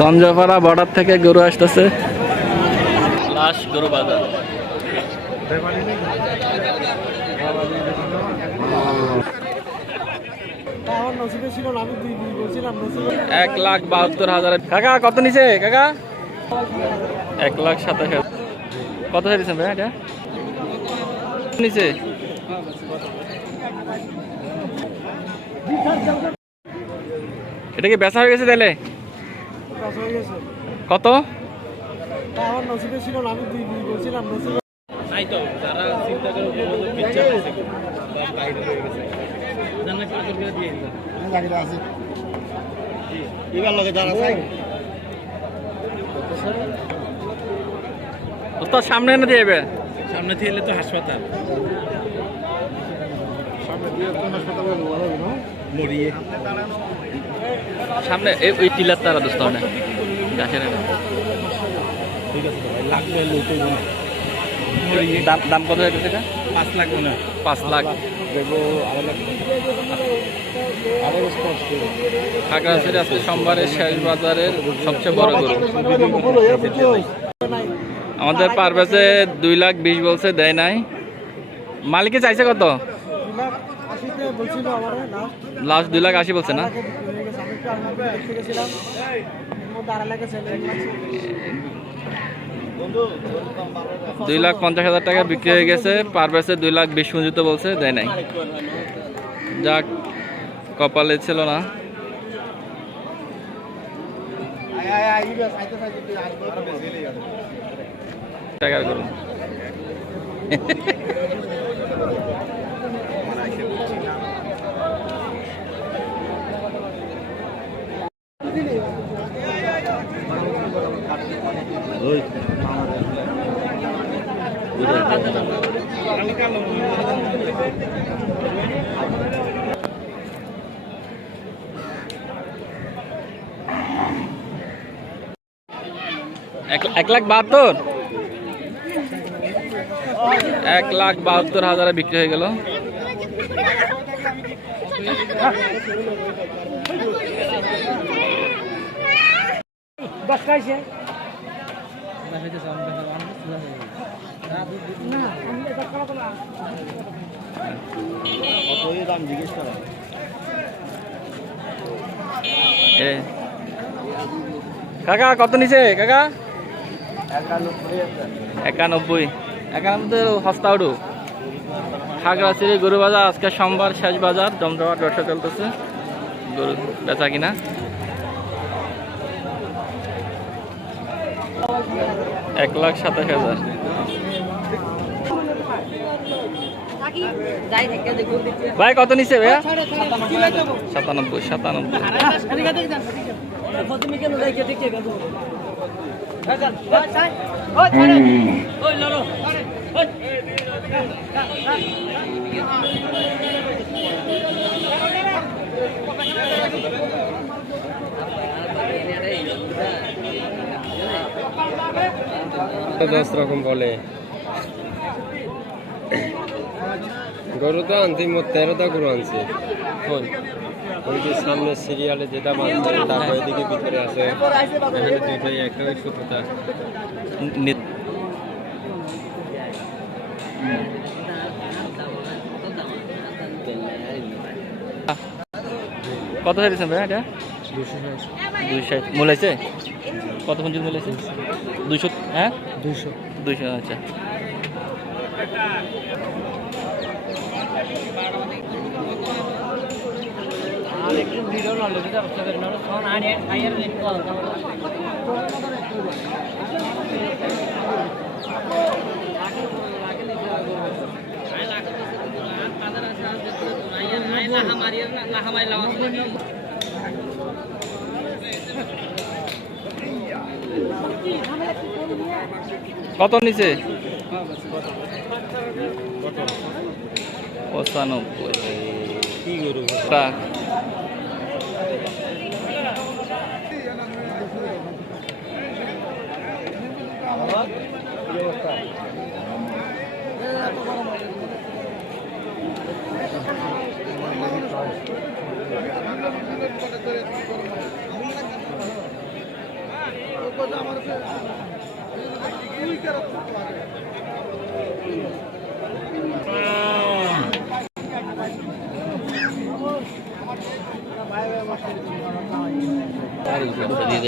Ganjpara border থেকে গরু আসতেছে। লাশ গরু বাজার। এক লাখ 72,000। কাকা কত নিছে কাকা? 1,27,000। কত দিয়েছেন ভাই এটা নিচে? এটা কি বেচা হয়ে গেছে তাহলে? কত? সামনে এনে দিয়ে সামনে থেকে তো হাসপাতাল সামনে ওই টিলার তারা দোস্ত না গাছের দাম কত হয়ে গেছে? 5 লাখ মনে হয়। 5 লাখ। খাগড়াছড়ি আজকে সোমবারের শেষ বাজারের সবচেয়ে বড় গরু। আমাদের পারভেজে 2,20,000 বলছে, দেয় নাই। মালিকে চাইছে কত? লাস্ট 2,80,000 বলছে না? 2,50,000 টাকা বিক্রি হয়ে গেছে। পারভেজে 2,20,000 পর্যন্ত বলছে, দেয় নাই। যাক, কপালে ছিল না। টাকার করুন। এক লাখ 72। 1,72,000 বিক্রি হয়ে গেল। কাকা কত নিছে কাকা? 91। 91 সস্তা উঠু। খাগড়াছড়ি গরু বাজার আজকে সোমবার শেষ বাজার, জমজমাট ব্যবসা চলতেছে। গরু বেচা কিনা। এক লাখ 27,000। ভাই কত নিচ্ছে ভাইয়া? 97। দশ রকম বলে গরু তো আনছি, মোট 13টা গরু আনছি। ওই যে সামনে সিরিয়ালে যেটা বানছে, তারপর এদিকে ভিতরে আছে, এখানে দুইটাই, একটা ওই ছোটটা। কত দিয়েছেন ভাই এটা? 260 মূল আছে। কত পর্যন্ত মূল আছে? 200। হ্যাঁ 200। আচ্ছা। কত নিচে? 95। কি গরু?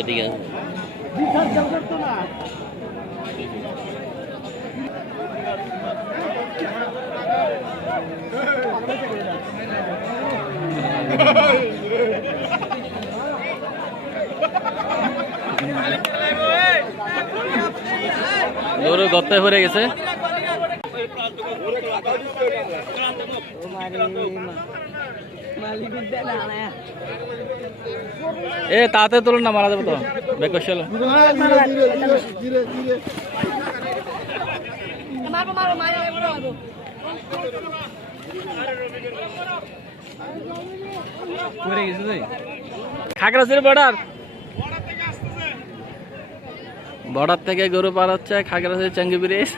ঠিক আছে গরু গর্তে ভরে গেছে এ তাতে তুলুন না মারা যাবে তো বেকশাল খাগড়াছড়ি বর্ডার থেকে গরু পার হচ্ছে খাগড়াছড়ি চেঙ্গি ব্রিজ